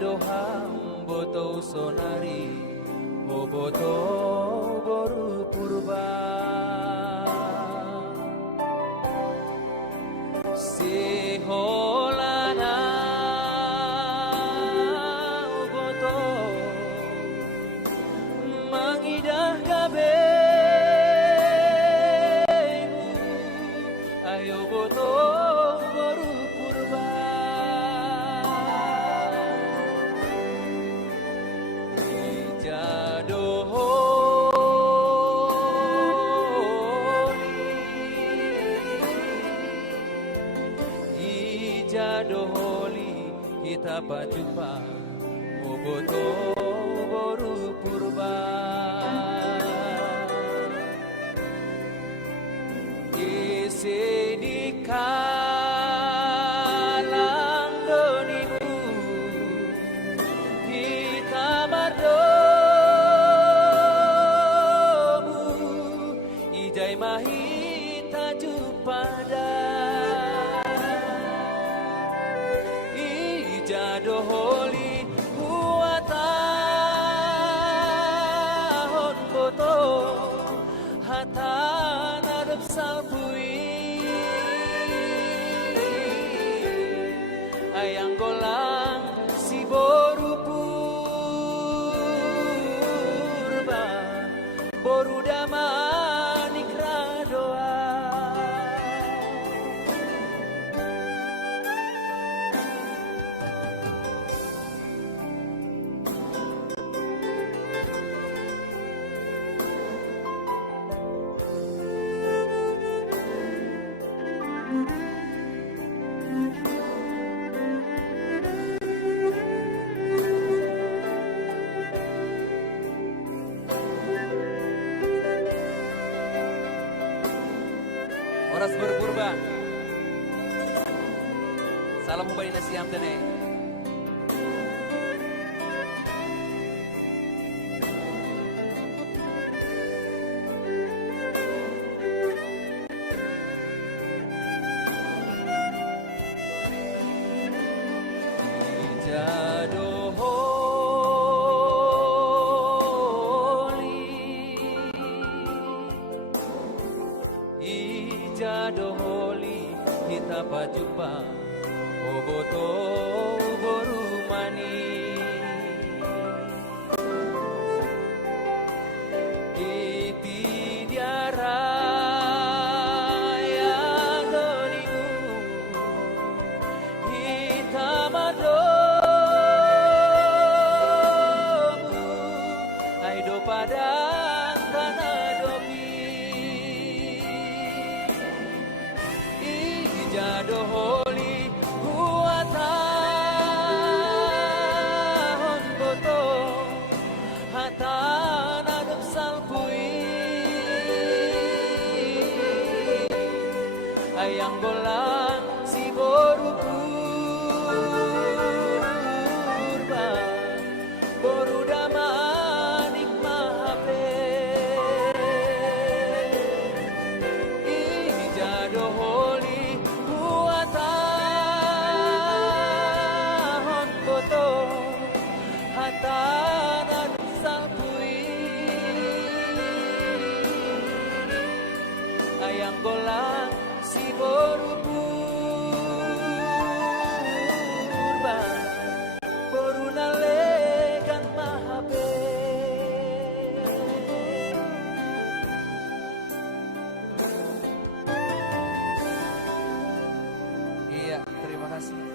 doham boto sonari boto boru purba siholana boto mangidah gabe ayo boto boru purba Doholi kita pajumpa boto boru purba isi di kalang donimu kita berdomu ijai mahita jupada doholi buatan boto hatan adep salpui ayang golang si boru purba boru damanik radoa Oras berpurba. Salam ubay na siyam tane. Doholi kita pajumpa boto boru mani iti diara yang donimu kita madomu aido pada tanah dopi doholi buatan boto hatan adep salpui ayang golang si boru purba boru damanik mahape ija doholi hatanan salpui ayang golang si boru purba boru nalegan mahabe. Iya, terima kasih.